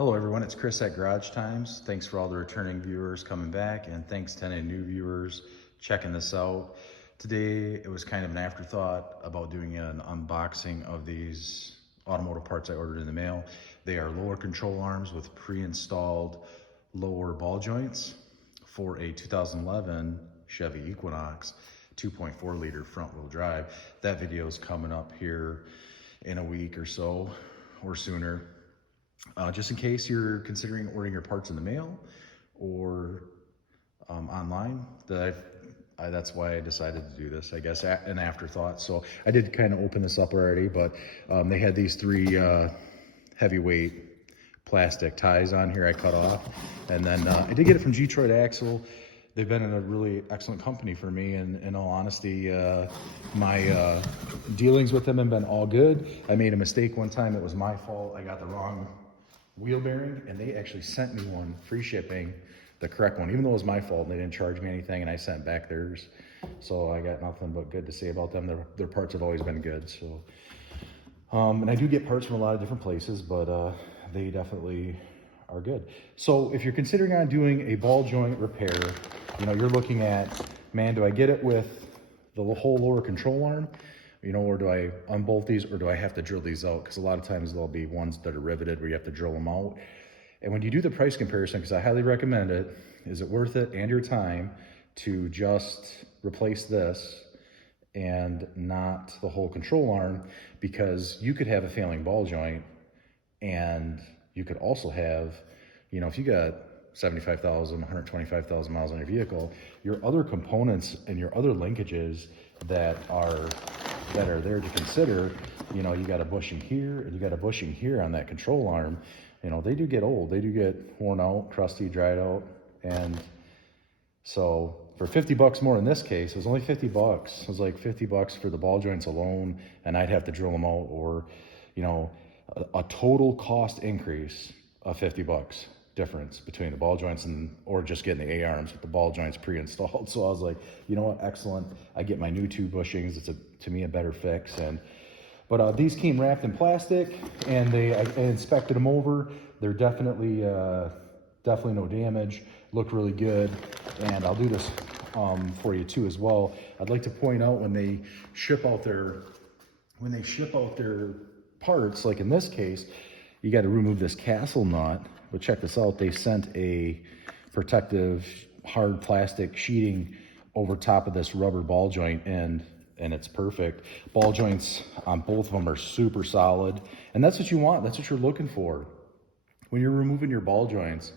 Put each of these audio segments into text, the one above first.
Hello everyone, it's Chris at Garage Times. Thanks for all the returning viewers coming back, and thanks to any new viewers checking this out. Today it was kind of an afterthought about doing an unboxing of these automotive parts I ordered in the mail. They are lower control arms with pre-installed lower ball joints for a 2011 Chevy Equinox 2.4 liter front wheel drive. That video is coming up here in a week or so or sooner. Just in case you're considering ordering your parts in the mail or online, that's why I decided to do this, I guess, an afterthought. So I did kind of open this up already, but they had these three heavyweight plastic ties on here I cut off. And then I did get it from Detroit Axle. They've been in a really excellent company for me, and in all honesty, my dealings with them have been all good. I made a mistake one time. It was my fault. I got the wrong wheel bearing, and they actually sent me one free shipping, the correct one, even though it was my fault and they didn't charge me anything, and I sent back theirs. So I got nothing but good to say about them. Their parts have always been good. So and I do get parts from a lot of different places, but they definitely are good. So if you're considering on doing a ball joint repair, you know, you're looking at, man, do I get it with the whole lower control arm, you know, or do I unbolt these, or do I have to drill these out? Because a lot of times there'll be ones that are riveted where you have to drill them out. And when you do the price comparison, because I highly recommend it, is it worth it and your time to just replace this and not the whole control arm? Because you could have a failing ball joint, and you could also have, you know, if you got 75,000, 125,000 miles on your vehicle, your other components and your other linkages that are there to consider, you know, you got a bushing here and you got a bushing here on that control arm. You know, they do get old, they do get worn out, crusty, dried out. And so for 50 bucks more in this case, it was only 50 bucks. It was like 50 bucks for the ball joints alone, and I'd have to drill them out, or, you know, a total cost increase of 50 bucks difference between the ball joints or just getting the A-arms with the ball joints pre-installed. So I was like, you know what, excellent. I get my new two bushings. It's to me a better fix. But these came wrapped in plastic, and I inspected them over. They're definitely no damage. Look really good. And I'll do this for you too as well. I'd like to point out, when they ship out their parts, like in this case, you got to remove this castle nut. But check this out, they sent a protective hard plastic sheeting over top of this rubber ball joint, and it's perfect. Ball joints on both of them are super solid, and that's what you want. That's what you're looking for when you're removing your ball joints.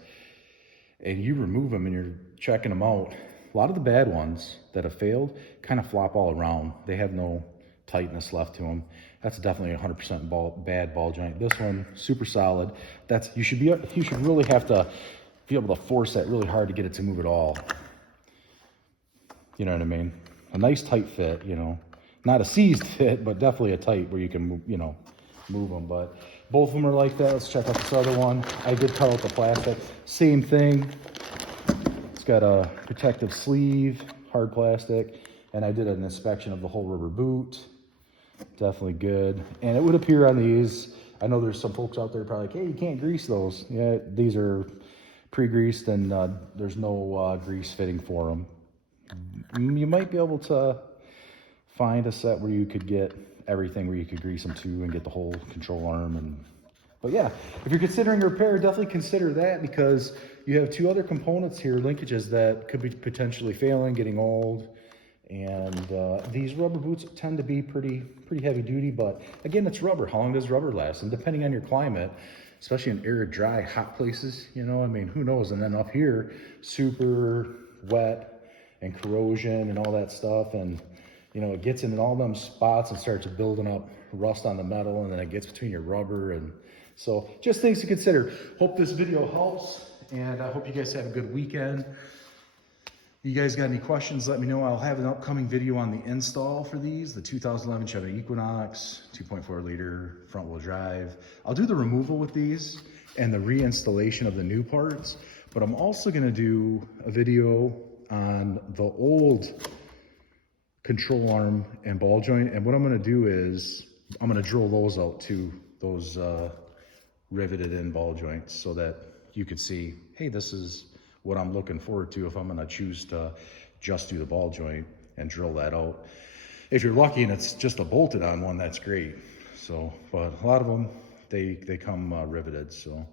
And you remove them and you're checking them out, a lot of the bad ones that have failed kind of flop all around. They have no tightness left to them. That's definitely 100% bad ball joint. This one, super solid. You should really have to be able to force that really hard to get it to move at all. You know what I mean? A nice tight fit, you know, not a seized fit, but definitely a tight where you can, you know, move them. But both of them are like that. Let's check out this other one. I did cut out the plastic. Same thing. It's got a protective sleeve, hard plastic, and I did an inspection of the whole rubber boot. Definitely good. And it would appear on these, I know there's some folks out there probably like, hey, you can't grease those. Yeah, these are pre-greased, and there's no grease fitting for them. You might be able to find a set where you could get everything, where you could grease them too and get the whole control arm. But yeah, if you're considering repair, definitely consider that, because you have two other components here, linkages, that could be potentially failing, getting old. And these rubber boots tend to be pretty heavy duty, but again, it's rubber. How long does rubber last? And depending on your climate, especially in arid, dry, hot places, you know, I mean, who knows? And then up here, super wet and corrosion and all that stuff, and you know, it gets in all them spots and starts building up rust on the metal, and then it gets between your rubber. And so just things to consider. Hope this video helps, and I hope you guys have a good weekend. You guys got any questions, let me know. I'll have an upcoming video on the install for these, the 2011 Chevy Equinox 2.4 liter front wheel drive. I'll do the removal with these and the reinstallation of the new parts, but I'm also gonna do a video on the old control arm and ball joint. And what I'm gonna do is I'm gonna drill those out too, those riveted in ball joints so that you could see, hey, this is what I'm looking forward to if I'm gonna choose to just do the ball joint and drill that out. If you're lucky and it's just a bolted on one, that's great. So, but a lot of them, they come riveted. So,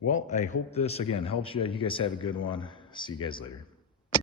well, I hope this again helps you. You guys have a good one. See you guys later.